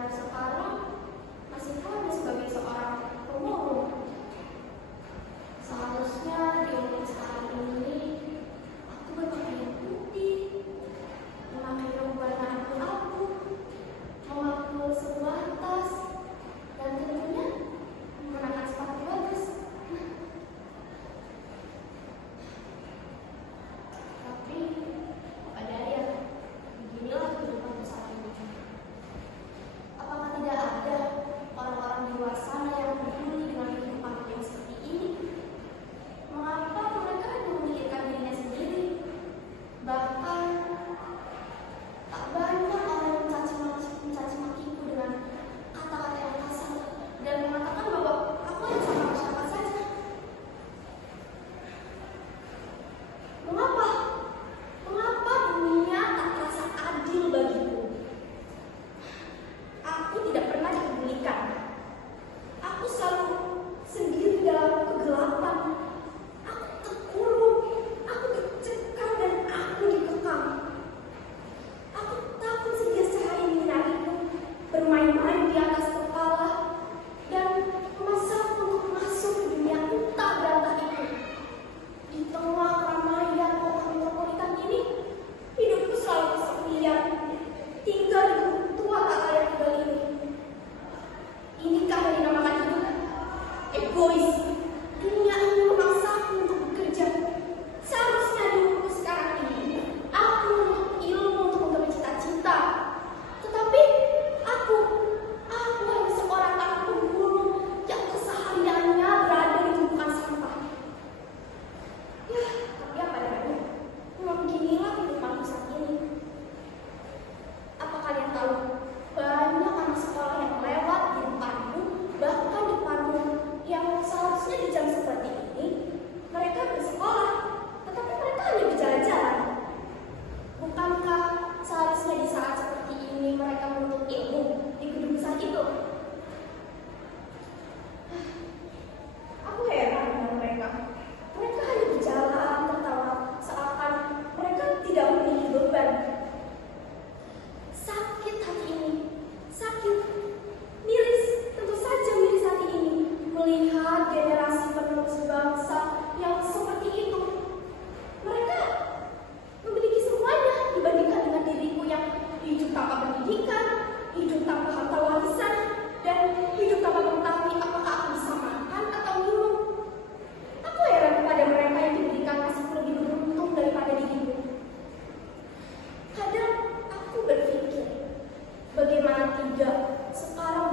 Dan sekarang masih ada sebagai seorang pemulung. Seharusnya di umur sekarang ini aku berpakaian putih, memakai berwarna abu-abu, mengaku sebuah tas, dan tentunya menggunakan sepatu bagus. Tapi apa daya, beginilah kehidupan saat ini. Apakah tidak ada orang-orang di luar sana yang peduli dengan kehidupan yang seperti ini? Mengapa mereka hanya memikirkan dirinya sendiri? Bahkan tak banyak orang yang mencaci makiku dengan kata-kata yang kasar dan mengatakan bahwa aku hanya sama siapa saja. Mengapa? Mengapa dunia tak terasa adil bagiku? Aku tidak pernah dipedulikan. Aku selalu sendiri dalam kegelapan. Aku terkurung, aku dicekam dan aku dikekang. Aku takut setiap cahaya menyinariku, bermain-main di atas kepala, dan memaksaku untuk masuk ke dunia entah berantah itu. Di tengah keramaian kota metropolitan ini, hidupku selalu kesepian, tinggal di rumah tua tak layak tinggal ini. Inikah yang dinamakan hidup? Egois. Dunia ini memaksaku untuk bekerja. Seharusnya di umurku sekarang ini, aku menuntut ilmu untuk menggapai cita-cita. Tetapi aku hanya seorang anak pemulung yang kesehariannya berada di tumpukan sampah. Ya, tapi apa daya? Memang beginilah kehidupanku saat ini. Apa kalian tahu? Banyak anak sekolah yang lewat di depanku, bahkan depanmu, yang seharusnya di jam seperti ini mereka bersekolah, tetapi mereka hanya berjalan-jalan. Bukankah seharusnya di saat seperti ini mereka menuntut ilmu di gedung besar itu? Aku heran dengan mereka. Mereka hanya berjalan tertawa seakan mereka tidak memiliki beban. Sakit hati ini, sakit, miris, tentu saja miris hati ini melihat generasi penerus bangsa yang seperti itu. Mereka memiliki semuanya dibandingkan dengan diriku yang hidup tanpa pendidikan, hidup tanpa harta warisan, dan hidup tanpa mengetahui apakah aku bisa makan atau minum. Aku heran kepada mereka yang diberikan nasib lebih beruntung daripada diriku. Kadang aku berpikir, bagaimana tidak sekarang